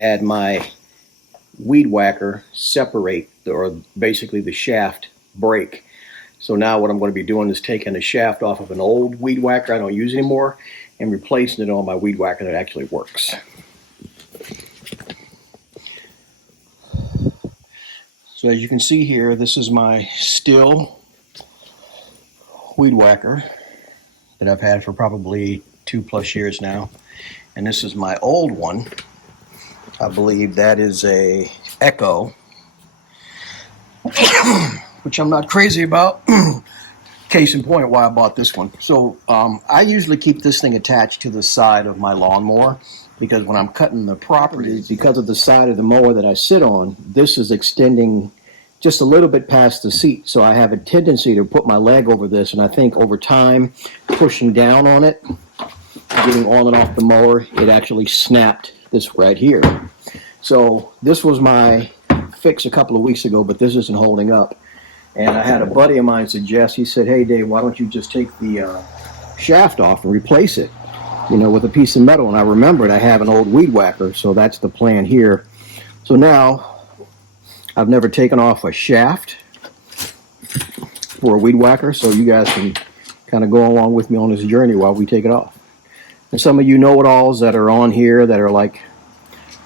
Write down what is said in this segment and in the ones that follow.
had my weed whacker separate, or basically the shaft break. So now what I'm going to be doing is taking the shaft off of an old weed whacker I don't use anymore and replacing it on my weed whacker that actually works. So as you can see here, this is my Stihl weed whacker that I've had for probably 2+ years now. And this is my old one. I believe that is a Echo, which I'm not crazy about. Case in point why I bought this one. So I usually keep this thing attached to the side of my lawnmower because when I'm cutting the property, because of the side of the mower that I sit on, this is extending just a little bit past the seat. So I have a tendency to put my leg over this, and I think over time, pushing down on it, getting on and off the mower, it actually snapped this right here. So this was my fix a couple of weeks ago, but this isn't holding up. And I had a buddy of mine suggest, he said, hey Dave, why don't you just take the shaft off and replace it, with a piece of metal. And I remembered I have an old weed whacker, so that's the plan here. So now I've never taken off a shaft for a weed whacker, so you guys can kind of go along with me on this journey while we take it off. And some of you know-it-alls that are on here that are like,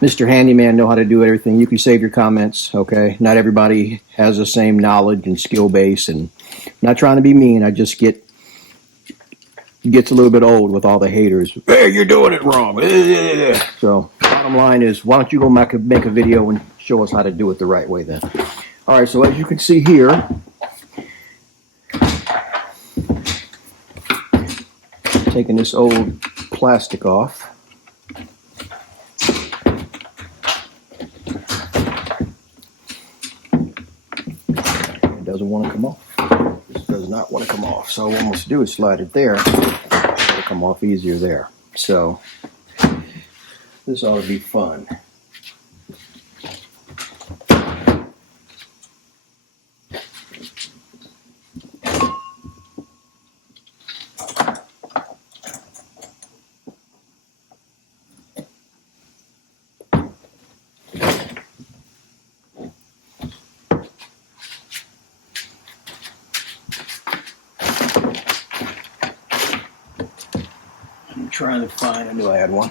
Mr. Handyman, know how to do everything. You can save your comments, okay? Not everybody has the same knowledge and skill base, and I'm not trying to be mean. I just gets a little bit old with all the haters. Hey, you're doing it wrong. So, bottom line is, why don't you go make a video and show us how to do it the right way then? All right, so as you can see here, taking this old plastic off. Doesn't want to come off. This does not want to come off. So what I'm going to do is slide it there. It'll come off easier there. So this ought to be fun. Trying to find, I knew I had one.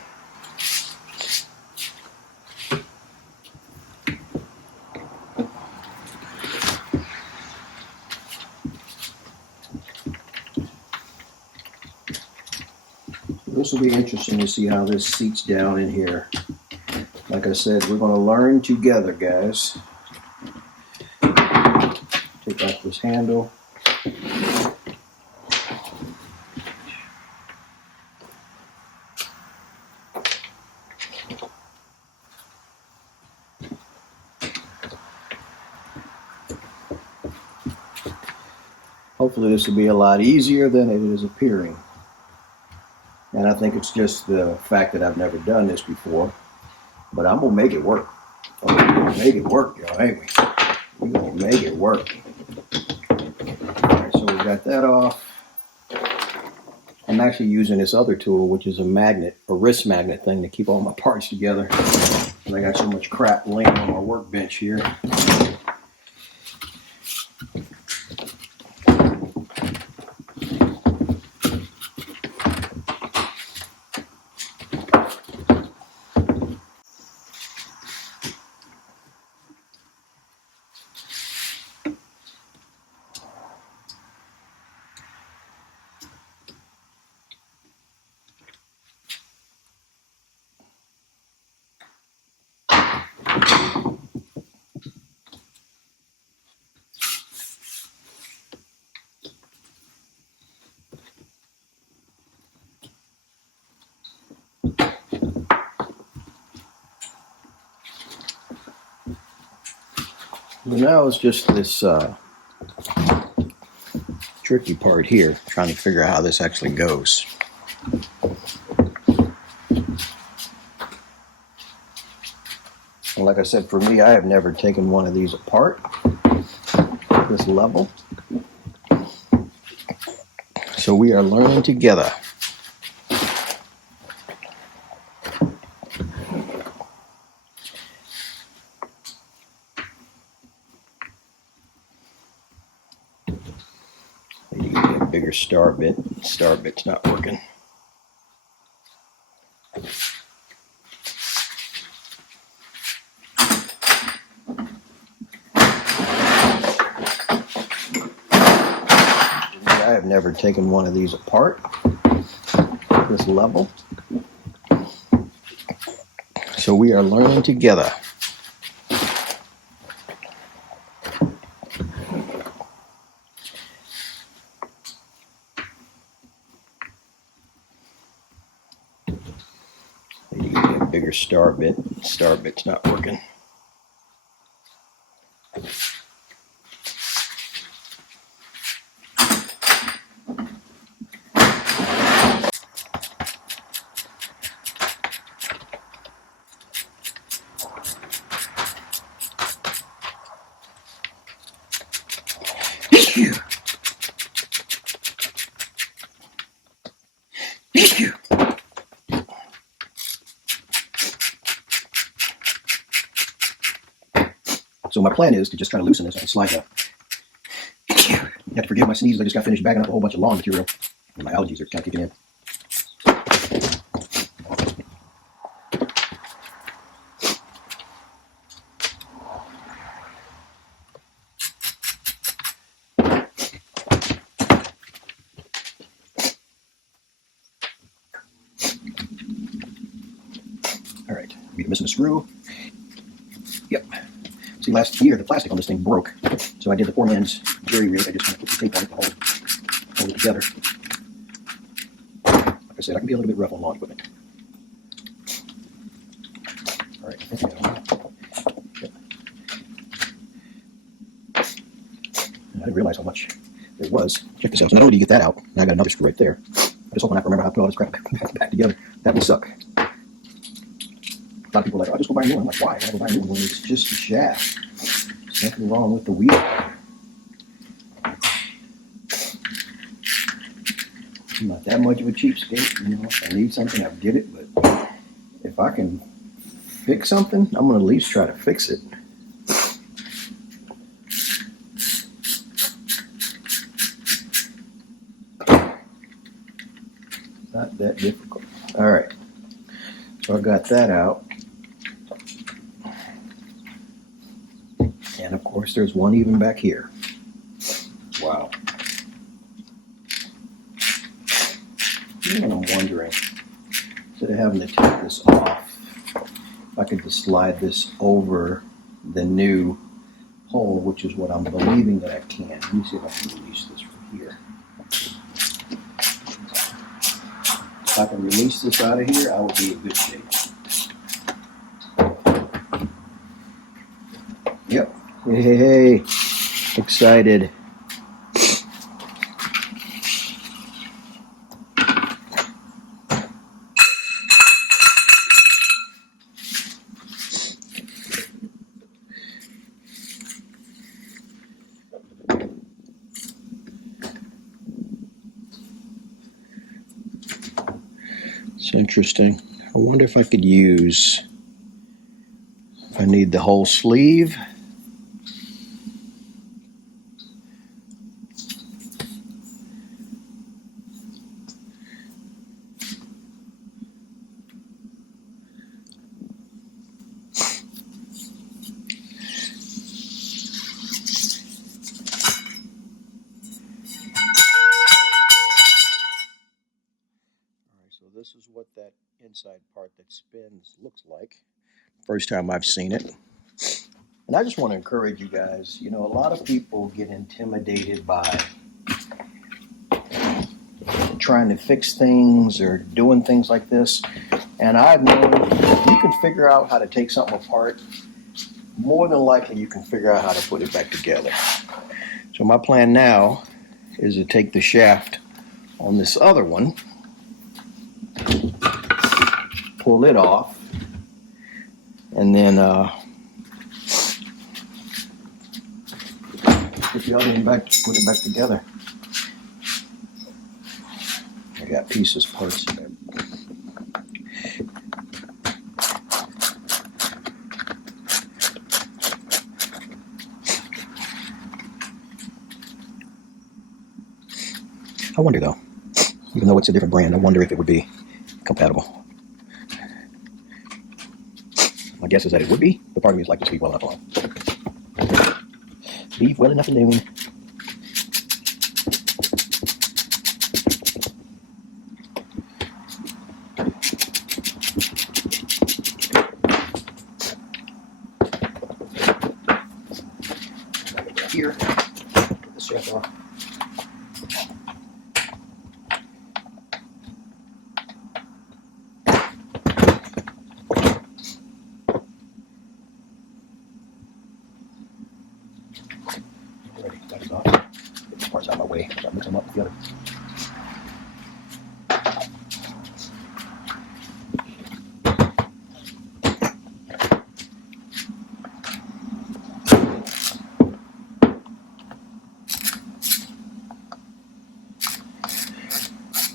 This will be interesting to see how this seats down in here. Like I said, we're going to learn together, guys. Take off this handle. Hopefully this will be a lot easier than it is appearing. And I think it's just the fact that I've never done this before. But I'm going to make it work. We're going to make it work, y'all, ain't we? We're going to make it work. Alright, so we got that off. I'm actually using this other tool, which is a magnet, a wrist magnet thing to keep all my parts together. And I got so much crap laying on my workbench here. Well, now it's just this tricky part here, trying to figure out how this actually goes. And like I said, for me, I have never taken one of these apart at this level. So we are learning together. bigger star bit. Star bit's not working. I have never taken one of these apart at this level. So we are learning together. You get a bigger star bit. Star bit's not working. So my plan is to just try to loosen this and slide that. You have to forgive my sneezes. I just got finished bagging up a whole bunch of lawn material, and my allergies are kind of kicking in. All right, we're missing a screw. Yep. See, last year the plastic on this thing broke, so I did the poor man's jury rig. I just kind of put the tape on it to hold it together. Like I said, I can be a little bit rough on lawn equipment. All right, I think I got it. Yep. I didn't realize how much there was. Check this out. So not only do you get that out, now I got another screw right there. I just hope I have to remember how to put all this crap back together. That would suck. A lot of people are like, I'll just go buy a new one. I'm like, why? I'll go buy a new one when it's just a shaft. There's nothing wrong with the wheel. I'm not that much of a cheapskate. You know, if I need something, I'll get it. But if I can fix something, I'm going to at least try to fix it. Not that difficult. All right. So I got that out. And of course, there's one even back here. Wow. And I'm wondering, instead of having to take this off, if I could just slide this over the new hole, which is what I'm believing that I can. Let me see if I can release this from here. If I can release this out of here, I will be in good shape. Yep. Hey. Excited. It's interesting. I wonder if I could use, if I need the whole sleeve. So this is what that inside part that spins looks like. First time I've seen it. And I just want to encourage you guys, you know, a lot of people get intimidated by trying to fix things or doing things like this. And I've known if you can figure out how to take something apart, more than likely you can figure out how to put it back together. So my plan now is to take the shaft on this other one, pull it off, and then put the other one back, put it back together. I got pieces, parts in there. I wonder though, even though it's a different brand, I wonder if it would be compatible. My guess is that it would be, but part of me is like, just leave well enough alone. Leave well enough alone. Here, get the shaft off. Alrighty, that is off. Get these parts out of my way. So I mix them up together.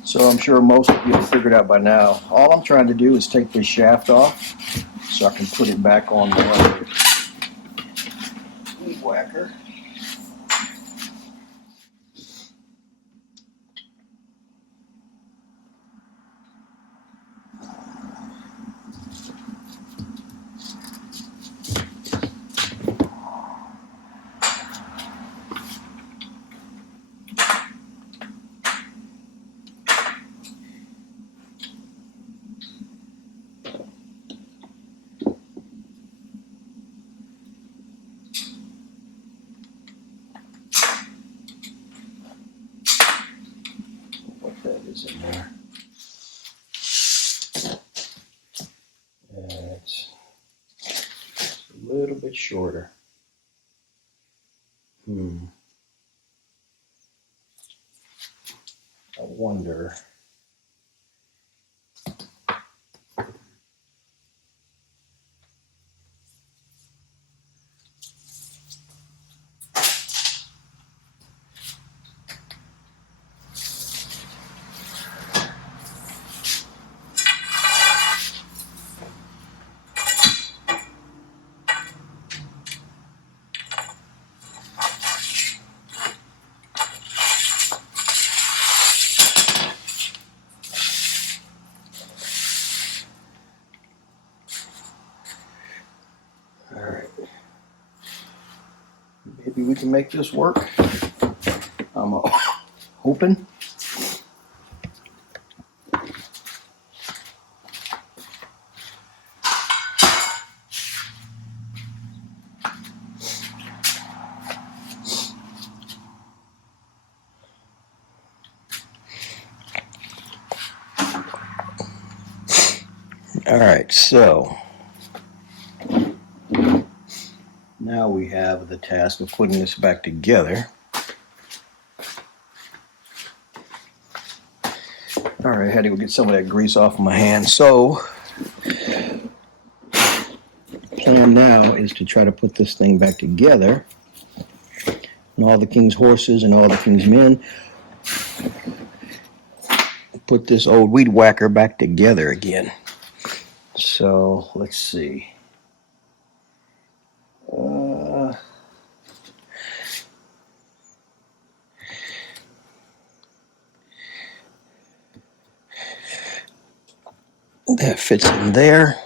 So I'm sure most of you have figured out by now. All I'm trying to do is take this shaft off so I can put it back on the weed whacker. What that is in there. It's a little bit shorter. I wonder. All right. Maybe we can make this work. I'm hoping. All right, so now we have the task of putting this back together. All right, I had to go get some of that grease off of my hand. So, plan now is to try to put this thing back together. And all the king's horses and all the king's men. Put this old weed whacker back together again. So, let's see. That fits in there.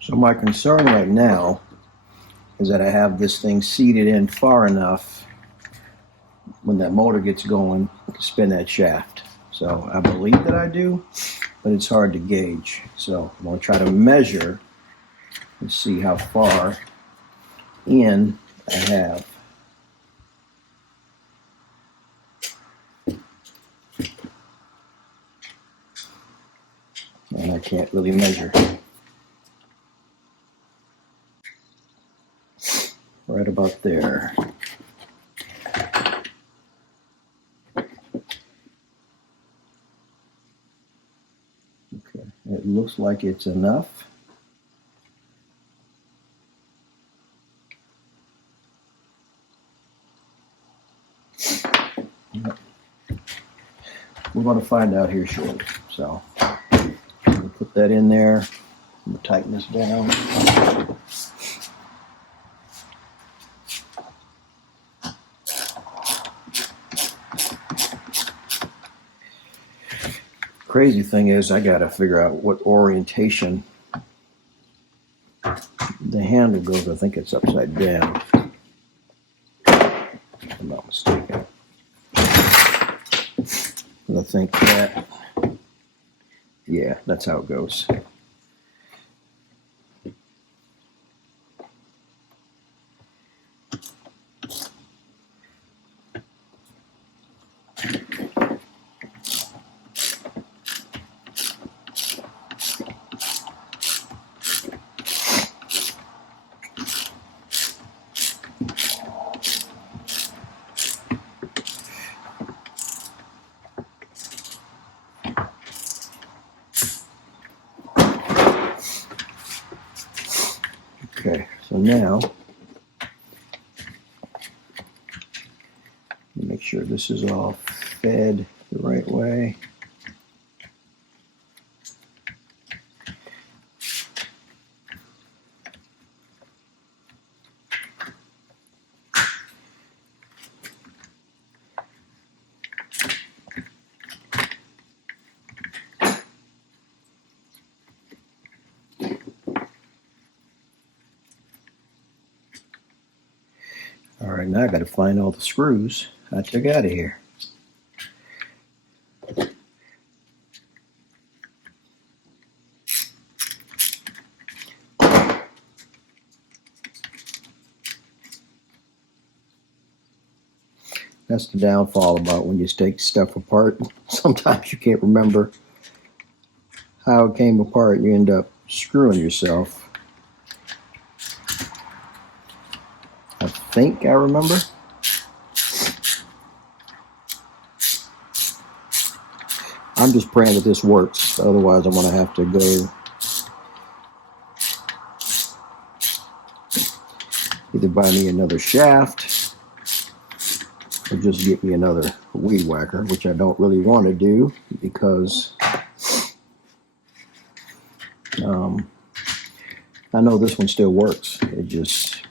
So my concern right now is that I have this thing seated in far enough when that motor gets going to spin that shaft. So I believe that I do, but it's hard to gauge. So I'm going to try to measure and see how far in I have. And I can't really measure. Right about there. Okay, it looks like it's enough. We're going to find out here shortly. So I'm going to put that in there. I'm going to tighten this down. Crazy thing is, I got to figure out what orientation the handle goes. I think it's upside down, if I'm not mistaken. I think that, yeah, that's how it goes. Okay, so now, make sure this is all fed the right way. All right, now I got to find all the screws I took out of here. That's the downfall about when you take stuff apart. Sometimes you can't remember how it came apart. You end up screwing yourself. I think I remember. I'm just praying that this works. Otherwise, I'm going to have to go either buy me another shaft or just get me another weed whacker, which I don't really want to do because I know this one still works. It just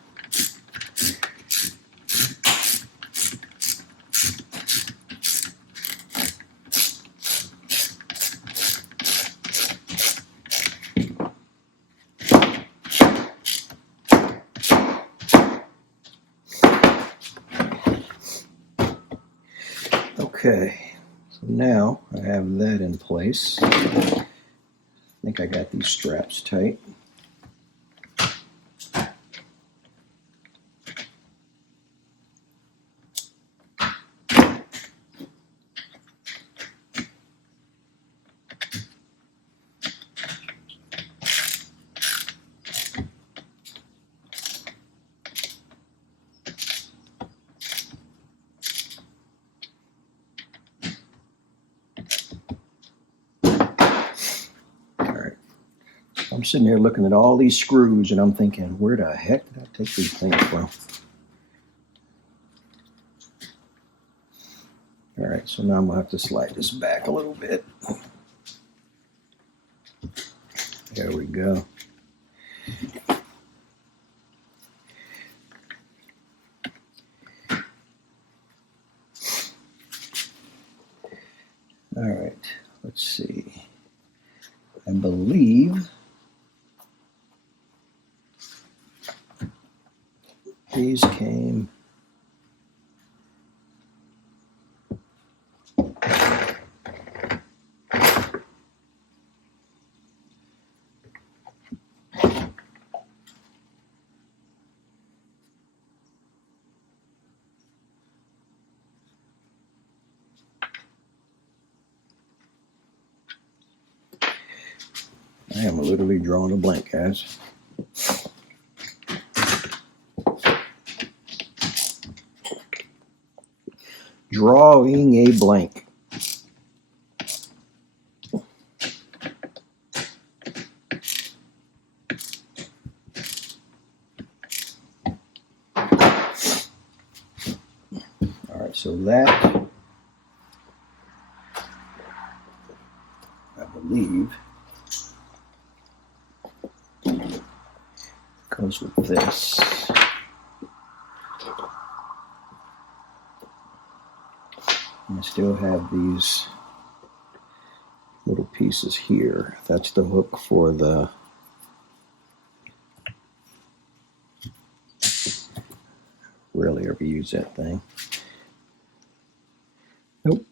okay. So now I have that in place. I think I got these straps tight. I'm sitting here looking at all these screws and I'm thinking, where the heck did I take these things from? All right, so now I'm gonna have to slide this back a little bit. There we go. All right, let's see. I believe these came. I am literally drawing a blank, guys. Drawing a blank. All right, so that, I believe, goes with this. And I still have these little pieces here. That's the hook for the rarely ever use that thing. Nope.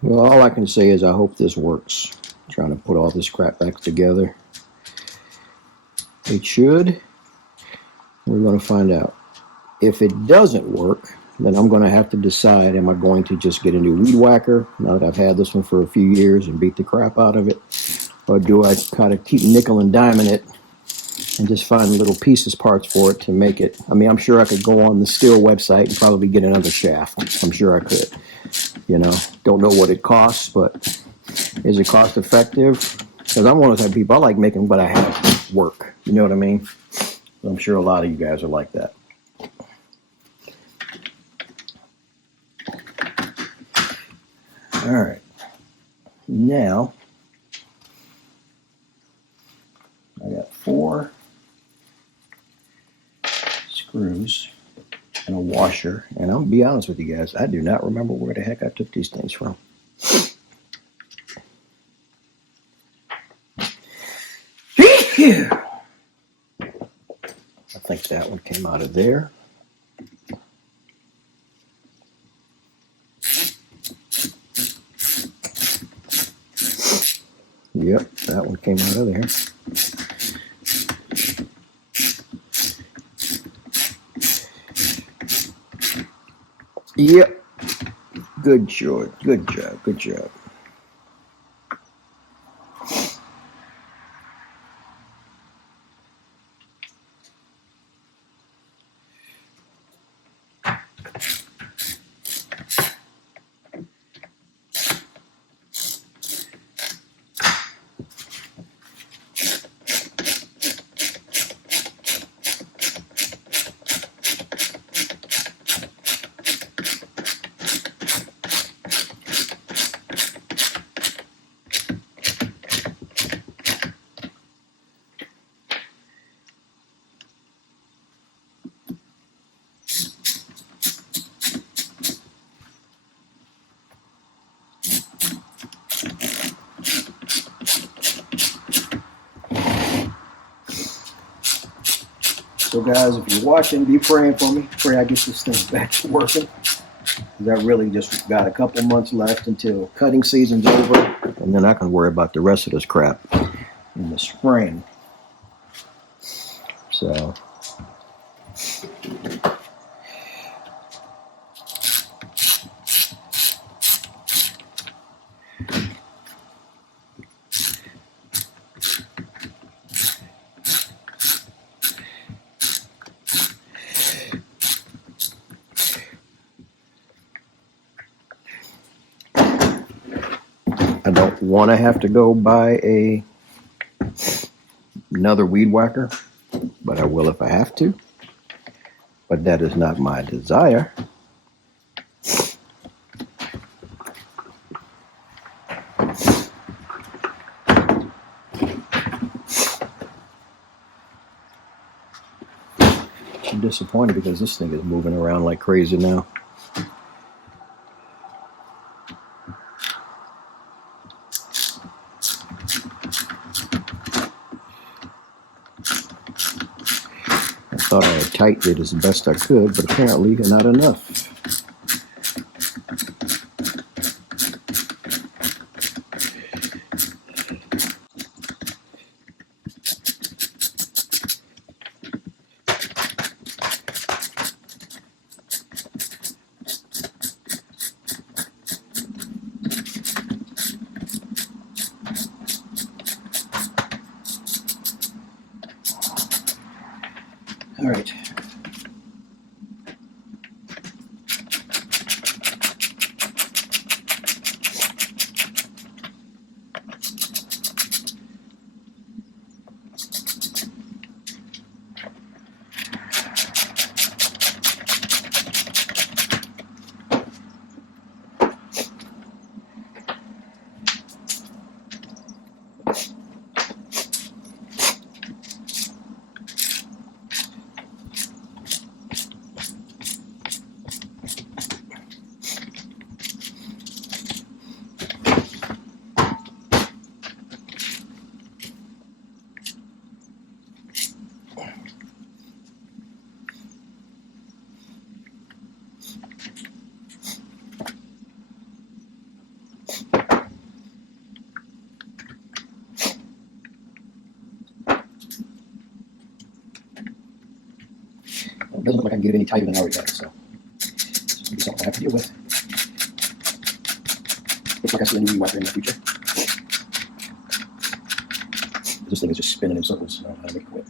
Well, all I can say is I hope this works. I'm trying to put all this crap back together. It should. We're going to find out. If it doesn't work, then I'm going to have to decide, am I going to just get a new weed whacker now that I've had this one for a few years and beat the crap out of it? Or do I kind of keep nickel and diming it and just find little pieces, parts for it to make it? I mean, I'm sure I could go on the Stihl website and probably get another shaft. I'm sure I could. You know, don't know what it costs, but is it cost effective? Because I'm one of the type of people, I like making what I have work. You know what I mean? I'm sure a lot of you guys are like that. All right. Now, I got 4 screws and a washer. And I'll be honest with you guys, I do not remember where the heck I took these things from. I think that one came out of there. Yep, that one came out of there. Yep. Good job. Good job. Good job. So guys, if you're watching, be praying for me. Pray I get this thing back to working. I really just got a couple months left until cutting season's over, and then I can worry about the rest of this crap in the spring. So I don't want to have to go buy another weed whacker, but I will if I have to. But that is not my desire. I'm disappointed because this thing is moving around like crazy now. I thought I had tightened it as best I could, but apparently not enough. All right. It doesn't look like I can get it any tighter than I already got it, so it's going to be something I have to deal with. Looks like I see a new weed whacker in the future. This thing is just spinning in circles. I don't know how to make it quit.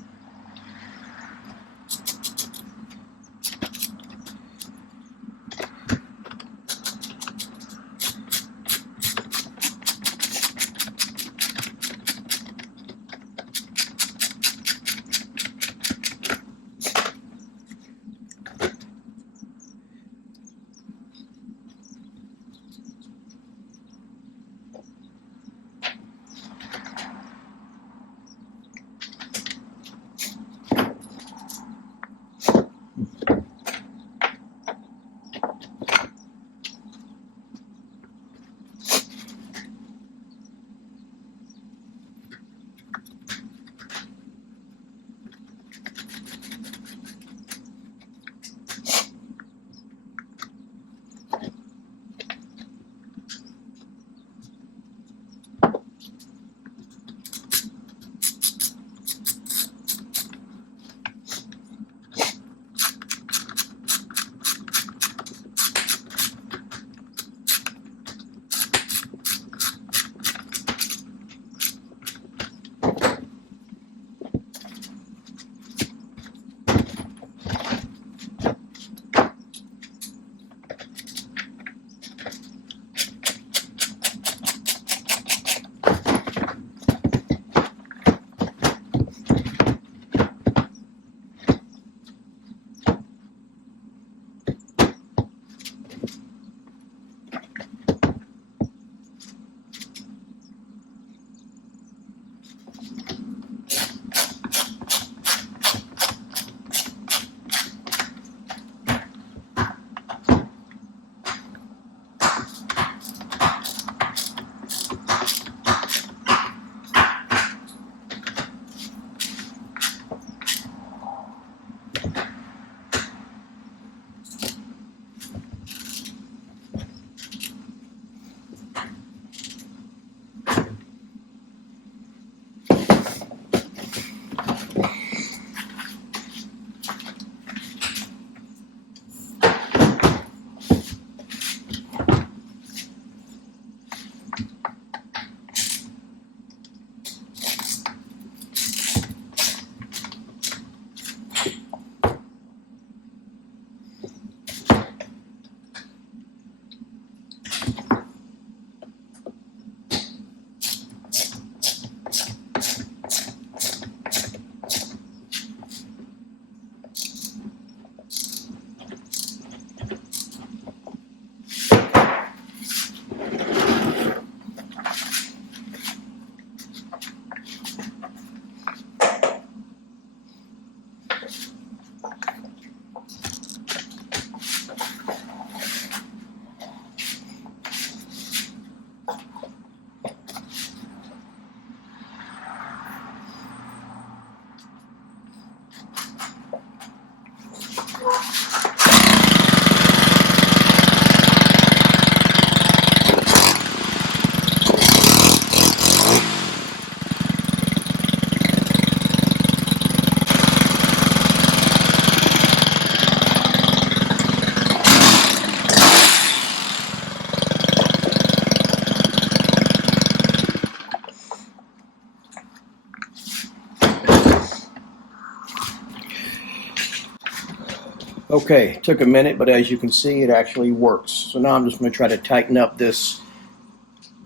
Okay, it took a minute, but as you can see, it actually works. So now I'm just going to try to tighten up this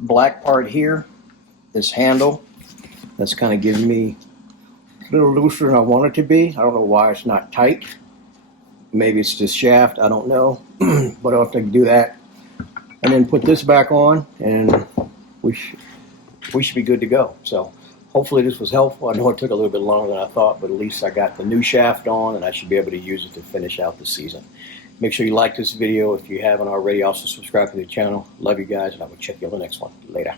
black part here, this handle. That's kind of giving me a little looser than I want it to be. I don't know why it's not tight. Maybe it's this shaft, I don't know. But I'll have to do that. And then put this back on, and we should be good to go. So hopefully this was helpful. I know it took a little bit longer than I thought, but at least I got the new shaft on, and I should be able to use it to finish out the season. Make sure you like this video if you haven't already. Also subscribe to the channel. Love you guys, and I will check you on the next one. Later.